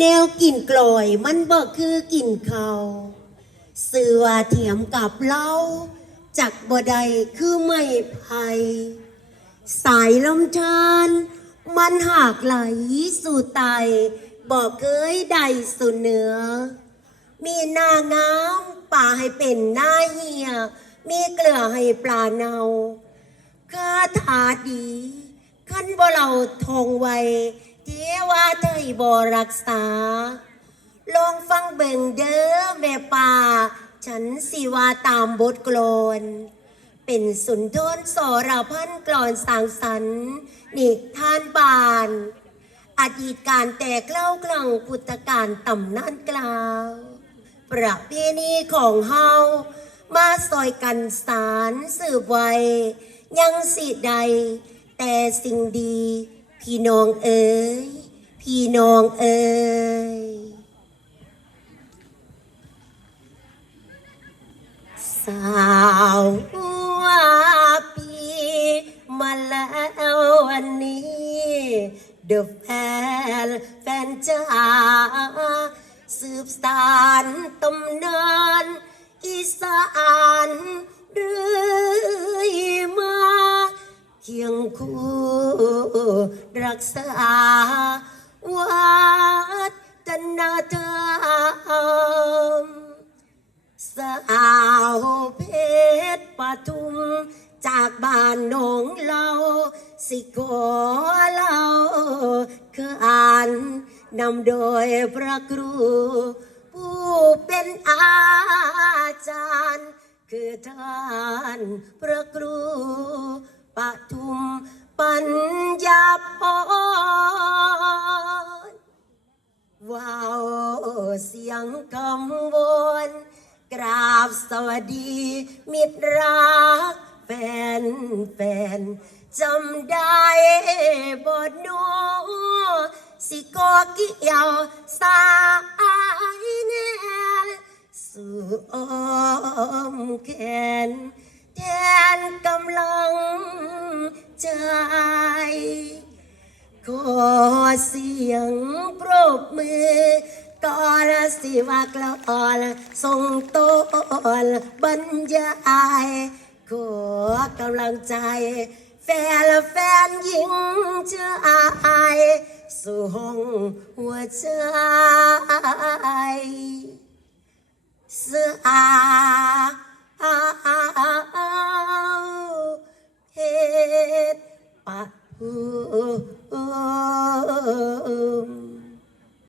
แนวกินกลอยมันบ่คือกินเขาเสือเถียมกับเล้าจักบ่ใดคือไม่ไผ่สายลำธารมันหากไหลสู่ไตบอกเคยใดสู่เนือมีหน้างามป่าให้เป็นหน้าเหียมีเกลือให้ปลาเนาคาถาดี ขั้นบ่เราทองไว เทว่าเธยบ่รักษา ลองฟังเบ่งเด้อแม่ป่า ฉันสิว่าตามบทกลอนเป็นสุนทรสรพันกลอนสางสรรค์นิทานบาน อดีตการแตกเล่าคลังพุทธการต่ำนานกล่าว ประเพณีของเฮามาซอยกันสารสืบไว้ ยังสิใด แต่สิ่งดี พี่น้องเอ๋ยพี่น้องเอ๋ยสาวว่าปีมาแล้ววันนี้เดอะแฟนแฟนจ้าสืบสานตำนานอีสานเรื่อยมาเคียงคู่ รักษาวัฒนธรรมสาวเพชรปทุม จากบ้านหนองเราสิขอเล่าคืออ่านนำโดยพระครู ผู้เป็นอาจารย์ คือท่านพระครูปทุม ญญาพรว้าวเสียงคำวนกราบสวัสดี มิตรรักแฟนแฟนจำได้บทโนสิกอกี่ยวสายแนนสู่อ้อมแขน แทนกำลังใจขอเสียงปรบมือก่อนสิว่ากลอนส่งโตนบรรยายขอกำลังใจ แฟนแฟนหญิงเชื่ออายสู่ห้องหัวใจเสื้ออา ชรปะหู